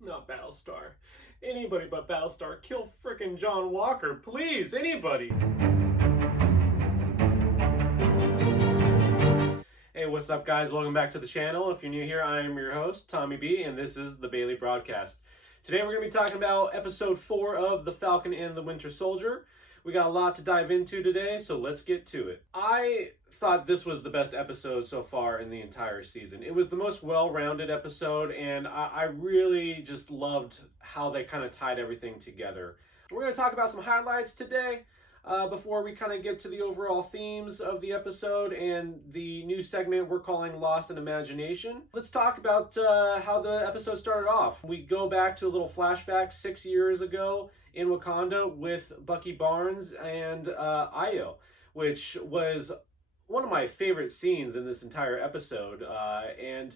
Not Battlestar. Anybody but Battlestar. Kill frickin' John Walker, please, anybody. Hey, what's up, guys? Welcome back to the channel. If you're new here, I am your host, Tommy B, and this is the Bailey Broadcast. Today we're going to be talking about episode 4 of The Falcon and the Winter Soldier. We got a lot to dive into today, so let's get to it. I thought this was the best episode so far in the entire season. It was the most well-rounded episode, and I really just loved how they kind of tied everything together. We're going to talk about some highlights today before we kind of get to the overall themes of the episode and the new segment we're calling Lost in Imagination. Let's talk about how the episode started off. We go back to a little flashback 6 years ago in Wakanda with Bucky Barnes and Ayo, which was one of my favorite scenes in this entire episode, and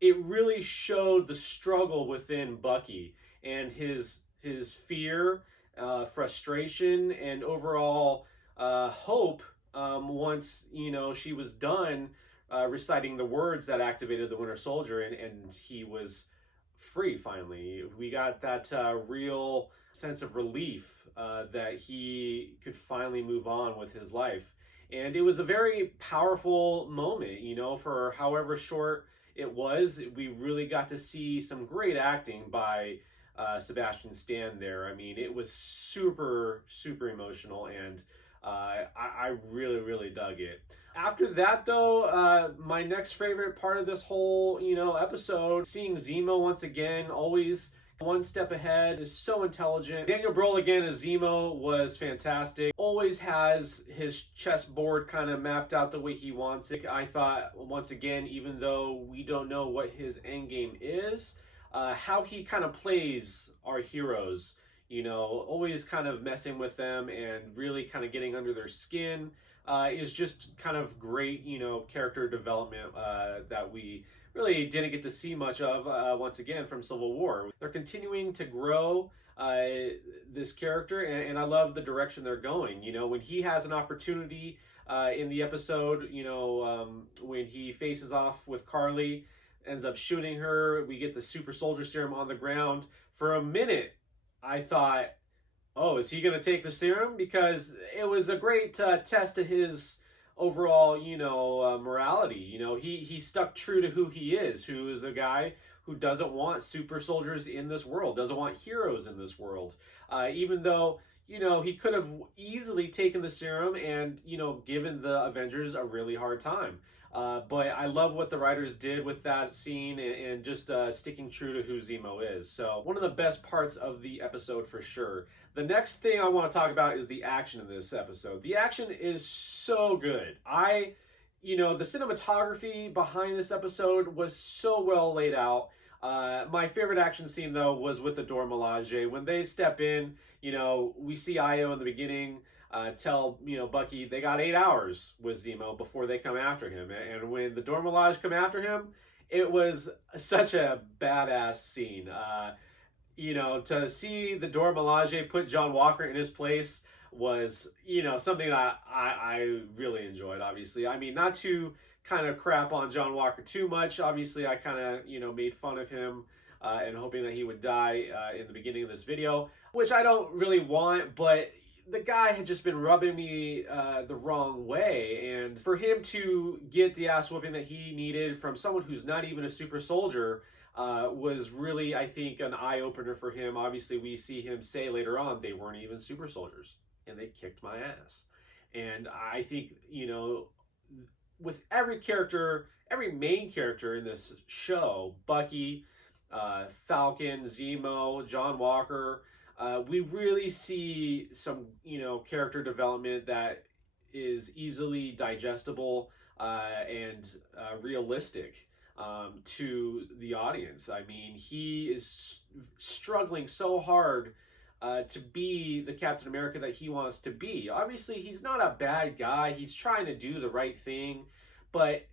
it really showed the struggle within Bucky and his fear, frustration, and overall hope once she was done reciting the words that activated the Winter Soldier, and he was free finally. We got that real sense of relief that he could finally move on with his life. And it was a very powerful moment, for however short it was. We really got to see some great acting by Sebastian Stan there. I mean, it was super, super emotional, and I really, really dug it. After that, though, my next favorite part of this whole, episode, seeing Zemo once again, always one step ahead, is so intelligent. Daniel Brühl again as Zemo was fantastic. Always has his chessboard kind of mapped out the way he wants it. I thought, once again, even though we don't know what his endgame is, how he kind of plays our heroes, always kind of messing with them and really kind of getting under their skin, is just kind of great, character development that we really didn't get to see much of once again from Civil War. They're continuing to grow this character, and I love the direction they're going. When he has an opportunity in the episode, when he faces off with Carly, ends up shooting her, we get the super soldier serum on the ground. For a minute, I thought, oh, is he going to take the serum? Because it was a great test to his overall, morality. He stuck true to who he is a guy who doesn't want super soldiers in this world, doesn't want heroes in this world. Even though, he could have easily taken the serum and, given the Avengers a really hard time. But I love what the writers did with that scene and just sticking true to who Zemo is. So one of the best parts of the episode for sure. The next thing I want to talk about is the action in this episode. The action is so good. The cinematography behind this episode was so well laid out. My favorite action scene, though, was with the Dora Milaje. When they step in, we see Ayo in the beginning tell, Bucky they got 8 hours with Zemo before they come after him. And when the Dora Milaje come after him, it was such a badass scene. To see the Dora Milaje put John Walker in his place was, something that I really enjoyed, obviously. I mean, not to kind of crap on John Walker too much. Obviously, I kind of, made fun of him and hoping that he would die in the beginning of this video, which I don't really want, but the guy had just been rubbing me the wrong way, and for him to get the ass whooping that he needed from someone who's not even a super soldier was really, I think, an eye-opener for him. Obviously, we see him say later on they weren't even super soldiers, and they kicked my ass. And I think, with every character, every main character in this show, Bucky, Falcon, Zemo, John Walker, we really see some, character development that is easily digestible and realistic to the audience. I mean, he is struggling so hard to be the Captain America that he wants to be. Obviously, he's not a bad guy. He's trying to do the right thing. But,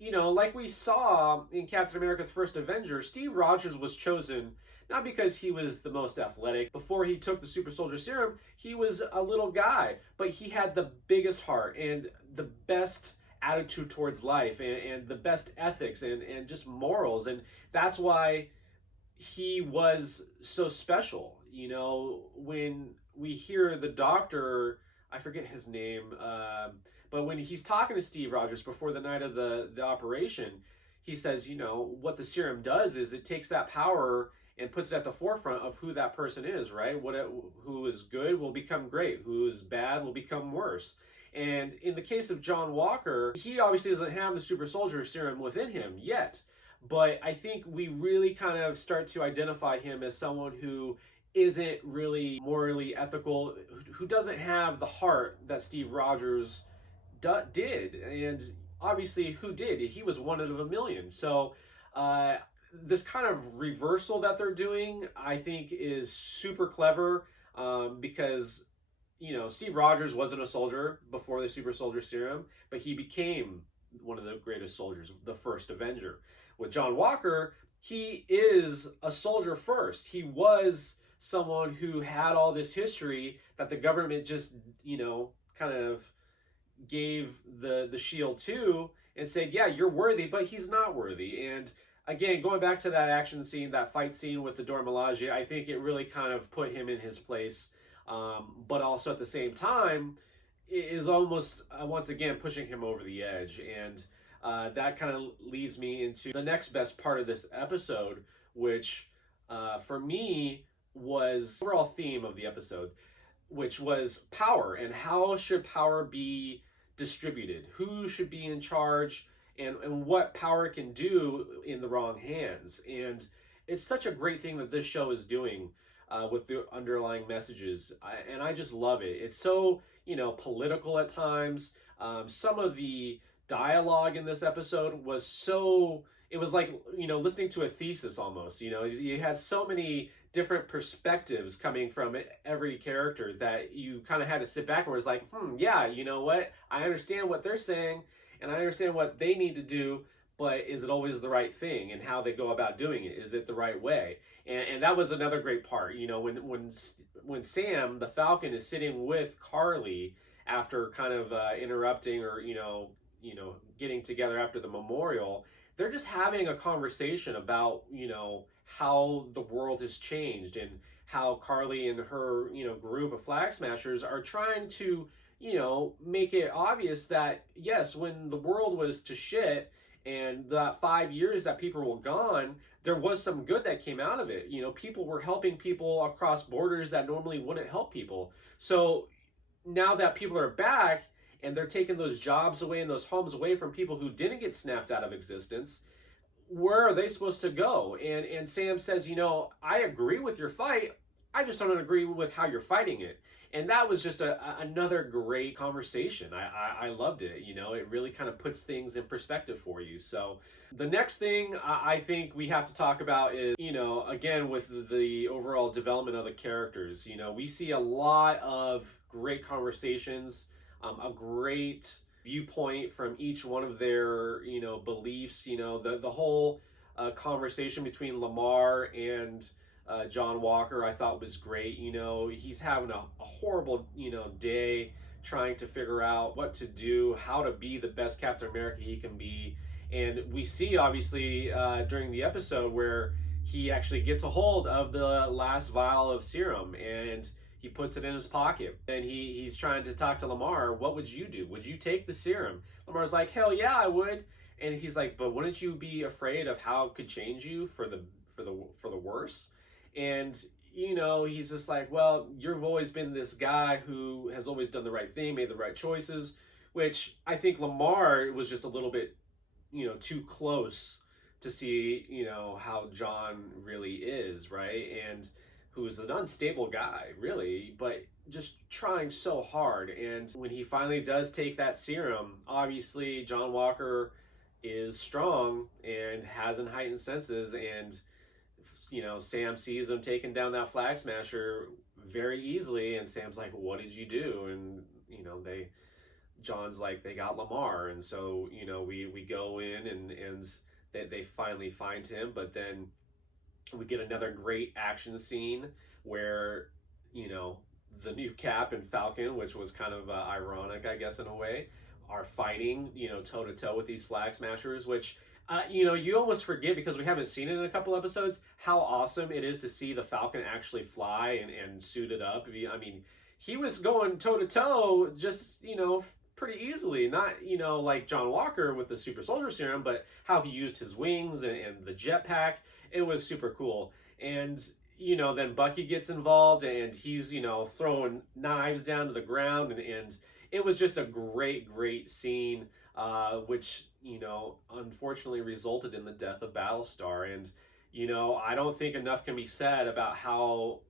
like we saw in Captain America: The First Avenger, Steve Rogers was chosen not because he was the most athletic. Before he took the super soldier serum, he was a little guy, but he had the biggest heart and the best attitude towards life and the best ethics and just morals. And that's why he was so special. When we hear the doctor, I forget his name, but when he's talking to Steve Rogers before the night of the operation, he says, what the serum does is it takes that power and puts it at the forefront of who that person is, right? Who is good will become great, who is bad will become worse. And in the case of John Walker, he obviously doesn't have the super soldier serum within him yet. But I think we really kind of start to identify him as someone who isn't really morally ethical, who doesn't have the heart that Steve Rogers did. And obviously, who did? He was one out of a million. So, this kind of reversal that they're doing, I think, is super clever, because Steve Rogers wasn't a soldier before the super soldier serum, but he became one of the greatest soldiers, the first Avenger. With John Walker, he is a soldier first. He was someone who had all this history that the government just, kind of gave the shield to and said, yeah, you're worthy, but he's not worthy. And again, going back to that action scene, that fight scene with the Dora Milaje, I think it really kind of put him in his place. But also at the same time is almost, once again, pushing him over the edge. And that kind of leads me into the next best part of this episode, which for me was the overall theme of the episode, which was power and how should power be distributed, who should be in charge, and what power can do in the wrong hands. And it's such a great thing that this show is doing with the underlying messages, and I just love it. It's so political at times. Some of the dialogue in this episode was it was like listening to a thesis almost. You had so many different perspectives coming from every character that you kind of had to sit back and was like, yeah, you know what, I understand what they're saying and I understand what they need to do, but is it always the right thing? And how they go about doing it, is it the right way? And that was another great part. When Sam the Falcon is sitting with Carly after kind of interrupting or getting together after the memorial, they're just having a conversation about how the world has changed and how Carly and her group of flag smashers are trying to make it obvious that yes, when the world was to shit and that 5 years that people were gone, there was some good that came out of it. People were helping people across borders that normally wouldn't help people. So now that people are back and they're taking those jobs away and those homes away from people who didn't get snapped out of existence, where are they supposed to go? And Sam says, I agree with your fight, I just don't agree with how you're fighting it. And that was just another great conversation. I loved it. It really kind of puts things in perspective for you. So the next thing I think we have to talk about is, again, with the overall development of the characters. We see a lot of great conversations, a great viewpoint from each one of their, beliefs. The whole conversation between Lamar and John Walker, I thought was great. He's having a horrible, day trying to figure out what to do, how to be the best Captain America he can be. And we see, obviously, during the episode where he actually gets a hold of the last vial of serum and he puts it in his pocket. And he's trying to talk to Lamar. What would you do? Would you take the serum? Lamar's like, hell yeah, I would. And he's like, but wouldn't you be afraid of how it could change you for the worse? And he's just like, well, you've always been this guy who has always done the right thing, made the right choices, which I think Lamar was just a little bit, too close to see, how John really is, right? And who's an unstable guy, really, but just trying so hard. And when he finally does take that serum, obviously John Walker is strong and has heightened senses, and Sam sees him taking down that flag smasher very easily, and Sam's like, what did you do? And John's like, they got Lamar. And so we go in and they finally find him. But then we get another great action scene where the new Cap and Falcon, which was kind of ironic, I guess, in a way, are fighting toe to toe with these flag smashers, which You almost forget because we haven't seen it in a couple episodes how awesome it is to see the Falcon actually fly and suited up. I mean, he was going toe to toe just, pretty easily. Not, like John Walker with the super soldier serum, but how he used his wings and the jetpack. It was super cool. And, then Bucky gets involved and he's, throwing knives down to the ground. And it was just a great, great scene, which, unfortunately resulted in the death of Battlestar. And, I don't think enough can be said about how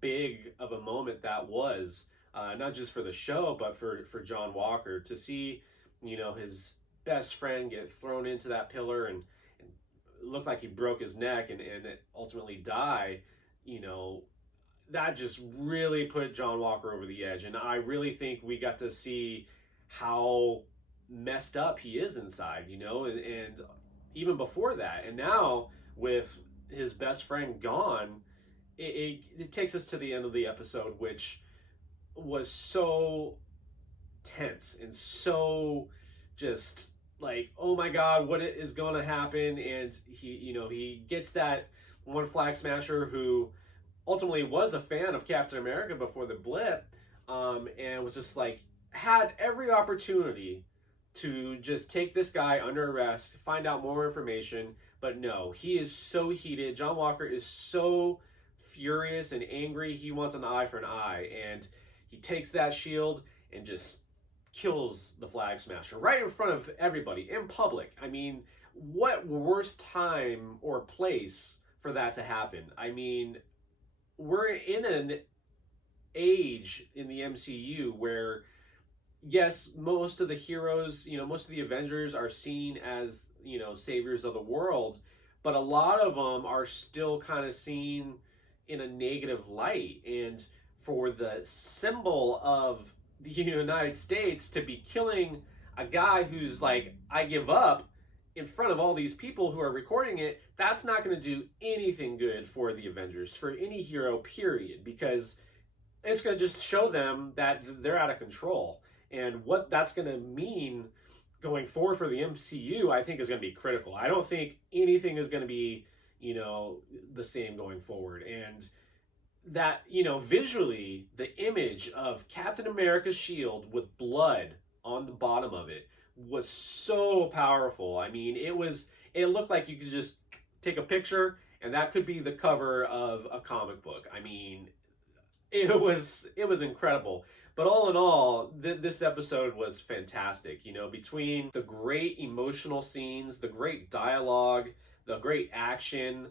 big of a moment that was, not just for the show, but for John Walker to see, his best friend get thrown into that pillar and look like he broke his neck and ultimately die, that just really put John Walker over the edge. And I really think we got to see how messed up he is inside, and even before that. And now with his best friend gone, it takes us to the end of the episode, which was so tense and so just like, oh my God, what is going to happen? And he gets that one flag smasher who ultimately was a fan of Captain America before the blip, and was just like, had every opportunity to just take this guy under arrest, find out more information, but no, he is so heated. John Walker is so furious and angry. He wants an eye for an eye, and he takes that shield and just kills the flag smasher right in front of everybody in public. I mean, what worse time or place for that to happen? I mean, we're in an age in the MCU where, yes, most of the heroes, most of the Avengers are seen as, saviors of the world, but a lot of them are still kind of seen in a negative light. And for the symbol of the United States to be killing a guy who's like, I give up, in front of all these people who are recording it, that's not going to do anything good for the Avengers, for any hero, period, because it's going to just show them that they're out of control. And what that's going to mean going forward for the MCU, I think, is going to be critical. I don't think anything is going to be, the same going forward. And that, visually, the image of Captain America's shield with blood on the bottom of it was so powerful. I mean, it looked like you could just take a picture and that could be the cover of a comic book. I mean, it was incredible. But all in all, this episode was fantastic. Between the great emotional scenes, the great dialogue, the great action,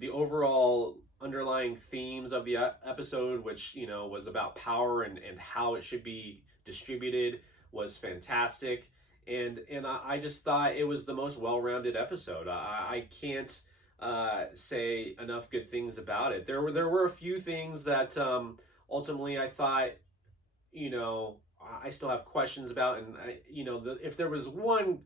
the overall underlying themes of the episode, which, was about power and how it should be distributed, was fantastic. And I just thought it was the most well-rounded episode. I can't say enough good things about it. There were a few things that ultimately I thought, I still have questions about. And if there was one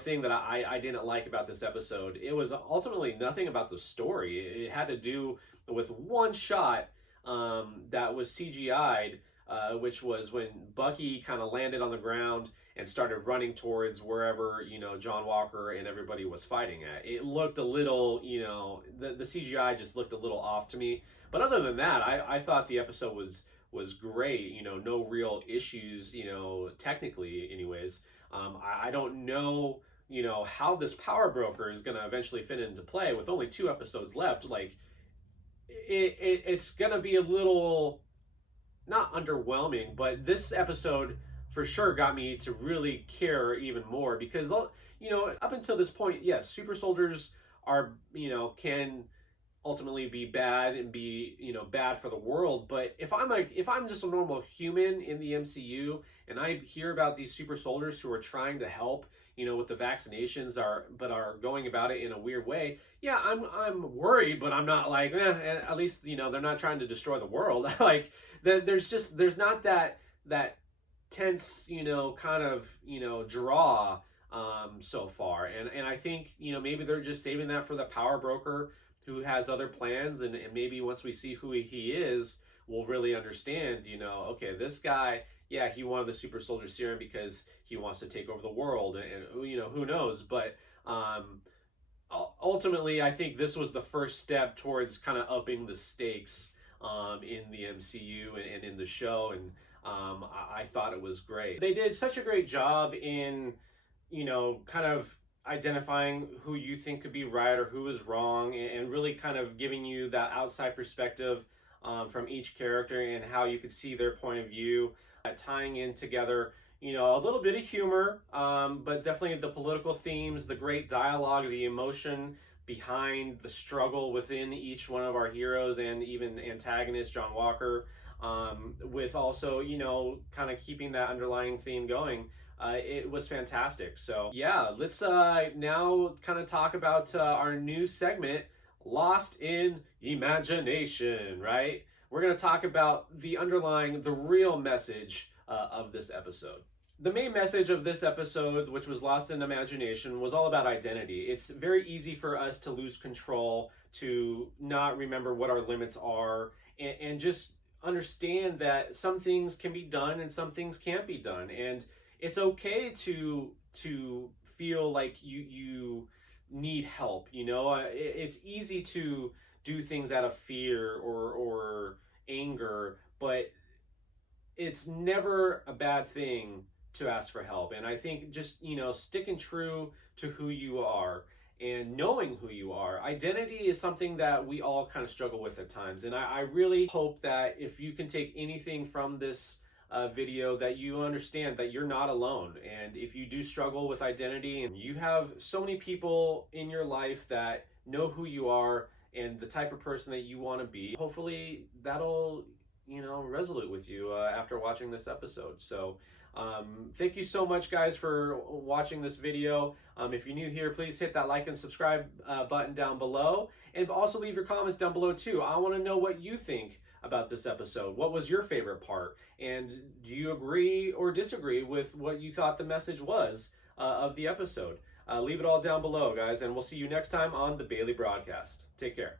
thing that I didn't like about this episode, it was ultimately nothing about the story. It had to do with one shot that was CGI'd, which was when Bucky kind of landed on the ground and started running towards wherever, John Walker and everybody was fighting at. It looked a little, the CGI just looked a little off to me. But other than that, I thought the episode was great. No real issues, technically anyways. I don't know, how this power broker is going to eventually fit into play with only 2 episodes left. Like, it's going to be a little, not underwhelming, but this episode for sure got me to really care even more because, up until this point, yes, super soldiers are, can ultimately be bad and be, bad for the world. But if I'm just a normal human in the MCU and I hear about these super soldiers who are trying to help, with the vaccinations but are going about it in a weird way, yeah, I'm worried, but I'm not like, at least, they're not trying to destroy the world. Like, there's not that tense, kind of, draw so far. And I think, maybe they're just saving that for the power broker who has other plans, and maybe once we see who he is, we'll really understand, okay, this guy, yeah, he wanted the super soldier serum because he wants to take over the world, and who knows, but Um, Ultimately, I think this was the first step towards kind of upping the stakes in the MCU and in the show, and I thought it was great. They did such a great job in, kind of identifying who you think could be right or who is wrong, and really kind of giving you that outside perspective from each character and how you could see their point of view, tying in together a little bit of humor, but definitely the political themes, the great dialogue, the emotion behind the struggle within each one of our heroes and even antagonist John Walker, with also, kind of keeping that underlying theme going. It was fantastic. So yeah, let's now kind of talk about our new segment, Lost in Imagination, right? We're going to talk about the real message of this episode. The main message of this episode, which was Lost in Imagination, was all about identity. It's very easy for us to lose control, to not remember what our limits are, and just understand that some things can be done and some things can't be done. And it's okay to feel like you need help. It's easy to do things out of fear or anger, but it's never a bad thing to ask for help. And I think just, sticking true to who you are and knowing who you are. Identity is something that we all kind of struggle with at times. And I really hope that if you can take anything from this video, that you understand that you're not alone. And if you do struggle with identity, and you have so many people in your life that know who you are and the type of person that you want to be, hopefully that'll resolute with you after watching this episode. So thank you so much, guys, for watching this video. If you're new here, please hit that like and subscribe button down below, and also leave your comments down below too. I want to know what you think about this episode. What was your favorite part, and do you agree or disagree with what you thought the message was of the episode? Leave it all down below, guys, and we'll see you next time on the Bailey Broadcast. Take care.